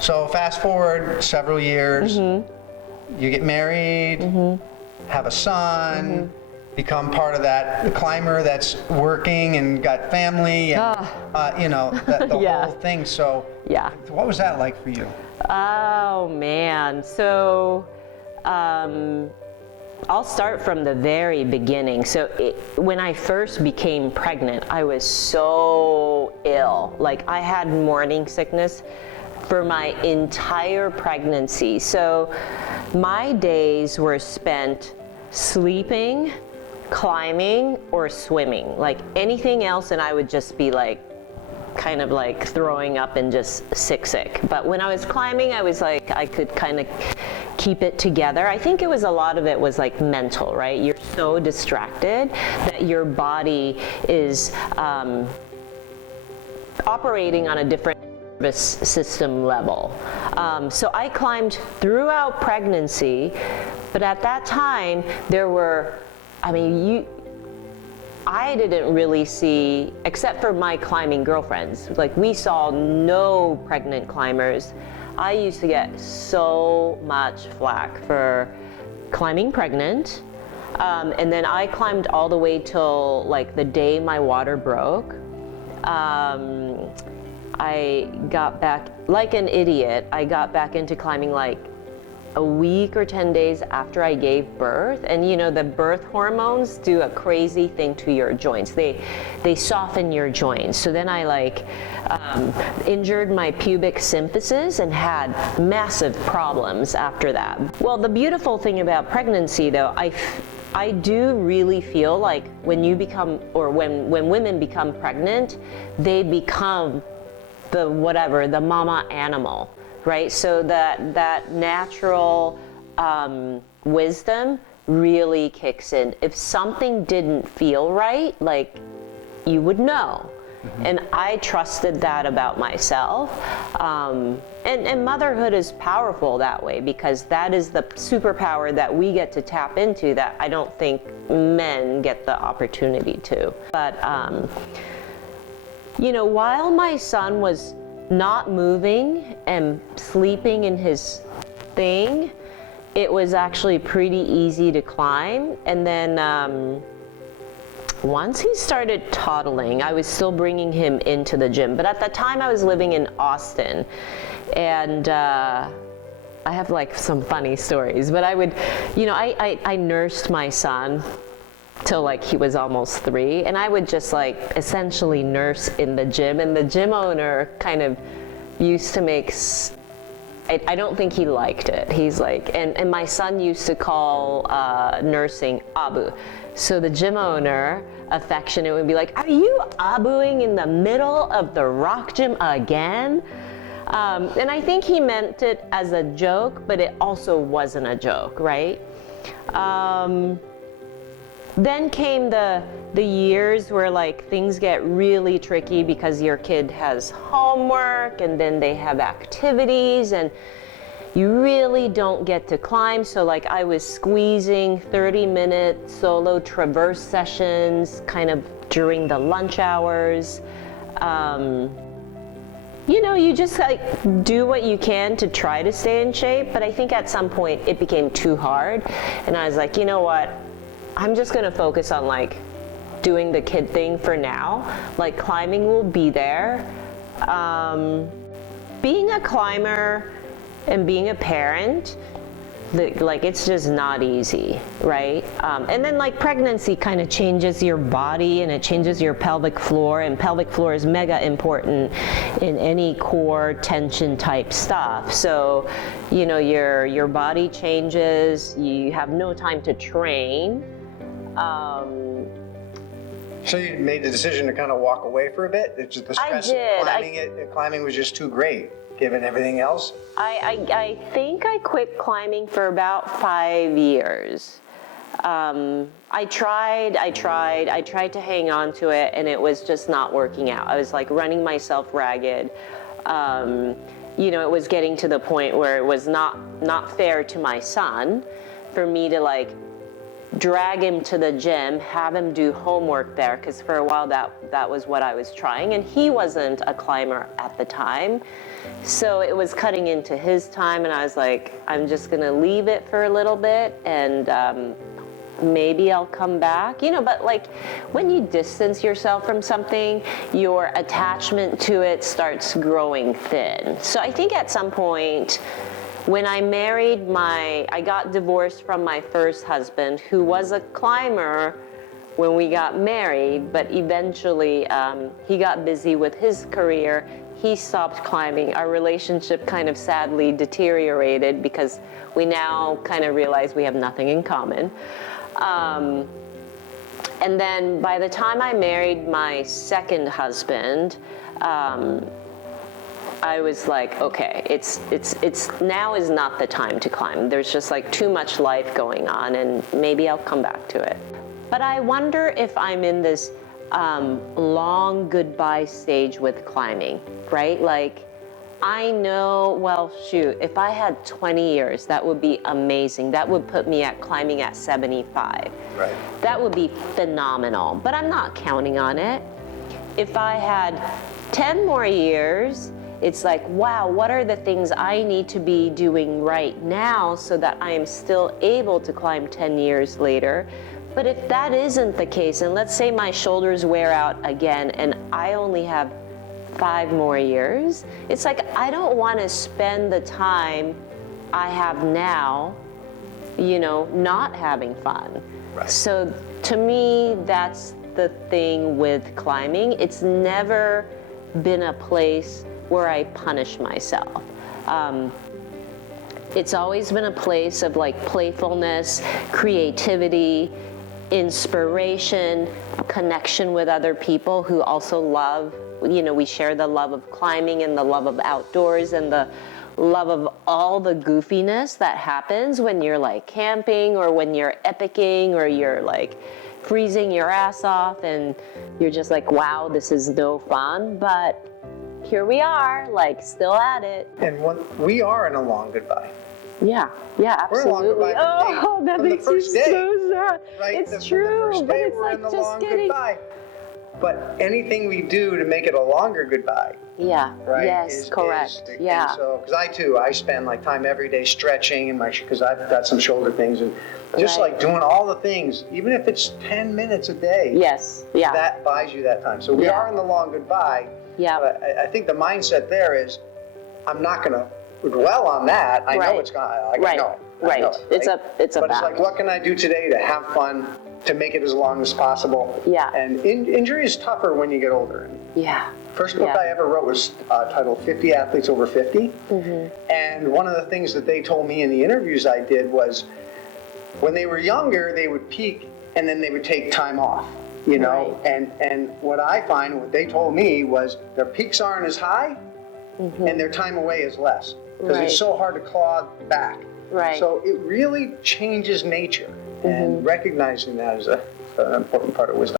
So fast forward several years, you get married, have a son, become part of that climber that's working and got family, and you know, the whole thing. So what was that like for you? Oh man, so I'll start from the very beginning. So when I first became pregnant, I was so ill. Like I had morning sickness for my entire pregnancy. So my days were spent sleeping, climbing, or swimming. Like anything else, and I would just be like, kind of like throwing up and just sick. But when I was climbing, I was like, I could kind of keep it together. I think it was a lot of it was like mental, right? You're so distracted that your body is operating on a different nervous system level. So I climbed throughout pregnancy, but at that time there were, I didn't really see, except for my climbing girlfriends, like we saw no pregnant climbers. I used to get so much flack for climbing pregnant. And then I climbed all the way till like the day my water broke. I got back, like an idiot, I got back into climbing like a week or 10 days after I gave birth. And you know, the birth hormones do a crazy thing to your joints. They soften your joints. So then I like injured my pubic symphysis and had massive problems after that. Well, the beautiful thing about pregnancy though, I do really feel like when you become, or when women become pregnant, they become the mama animal. Right, so that natural wisdom really kicks in. If something didn't feel right, like you would know. And I trusted that about myself. And motherhood is powerful that way, because that is the superpower that we get to tap into that I don't think men get the opportunity to. But you know, while my son was not moving and sleeping in his thing, it was actually pretty easy to climb. And then once he started toddling, I was still bringing him into the gym. But at the time I was living in Austin, and I have like some funny stories, but I would, you know, I nursed my son till like he was almost 3, and I would just like essentially nurse in the gym, and the gym owner kind of used to make, I don't think he liked it. He's like, and my son used to call nursing abu. So the gym owner, affectionate, would be like, "Are you abuing in the middle of the rock gym again?" And I think he meant it as a joke, but it also wasn't a joke, right? Then came the years where like things get really tricky because your kid has homework and then they have activities and you really don't get to climb. So like I was squeezing 30-minute solo traverse sessions kind of during the lunch hours. You know, you just like do what you can to try to stay in shape, but I think at some point it became too hard, and I was like, you know what? I'm just gonna focus on like doing the kid thing for now. Like climbing will be there. Being a climber and being a parent, like it's just not easy, right? And then like pregnancy kind of changes your body and it changes your pelvic floor, and pelvic floor is mega important in any core tension type stuff. So, you know, your body changes, you have no time to train. So you made the decision to kind of walk away for a bit? It's just the stress of climbing was just too great, given everything else? I think I quit climbing for about 5 years. I tried to hang on to it, and it was just not working out. I was like running myself ragged. You know, it was getting to the point where it was not fair to my son for me to like drag him to the gym, have him do homework there, because for a while that was what I was trying, and he wasn't a climber at the time. So it was cutting into his time, and I was like, I'm just gonna leave it for a little bit, and maybe I'll come back, but like when you distance yourself from something, your attachment to it starts growing thin. So I think at some point, when I I got divorced from my first husband, who was a climber when we got married, but eventually he got busy with his career. He stopped climbing. Our relationship kind of sadly deteriorated because we now kind of realize we have nothing in common. And then by the time I married my second husband, I was like, okay, it's now is not the time to climb. There's just like too much life going on, and maybe I'll come back to it. But I wonder if I'm in this long goodbye stage with climbing, right? Like, I know, well, shoot, if I had 20 years, that would be amazing. That would put me at climbing at 75. Right. That would be phenomenal, but I'm not counting on it. If I had 10 more years, it's like, wow, what are the things I need to be doing right now so that I am still able to climb 10 years later? But if that isn't the case, and let's say my shoulders wear out again and I only have 5 more years, it's like I don't want to spend the time I have now, not having fun. Right. So to me, that's the thing with climbing. It's never been a place where I punish myself. It's always been a place of like playfulness, creativity, inspiration, connection with other people who also love, we share the love of climbing and the love of outdoors and the love of all the goofiness that happens when you're like camping or when you're epicing or you're like freezing your ass off and you're just like, wow, this is no fun, but here we are, like still at it. And we are in a long goodbye. Yeah, absolutely. We're in a long goodbye That from makes the first me day, so sad. right? It's true, From the first but day, it's we're in like the just long getting. goodbye. But anything we do to make it a longer goodbye, Yeah. right? Yes. Correct. Yeah. And so, because I spend like time every day stretching and because I've got some shoulder things and just Right. like doing all the things, even if it's 10 minutes a day. Yes. Yeah. That buys you that time. So we Yeah. are in the long goodbye. Yeah. But I think the mindset there is, I'm not going to dwell on that. I Right. know it's going to, I Right. know it. Right. I know it, It's a But it's like, balance. what can I do today to have fun, to make it as long as possible? Yeah. And injury is tougher when you get older. Yeah. First book Yeah. I ever wrote was titled 50 Athletes Over 50. Mm-hmm. And one of the things that they told me in the interviews I did was when they were younger, they would peak and then they would take time off, Right. And what I find, what they told me was their peaks aren't as high Mm-hmm. and their time away is less because Right. it's so hard to claw back. Right. So it really changes nature, and recognizing that is an important part of wisdom.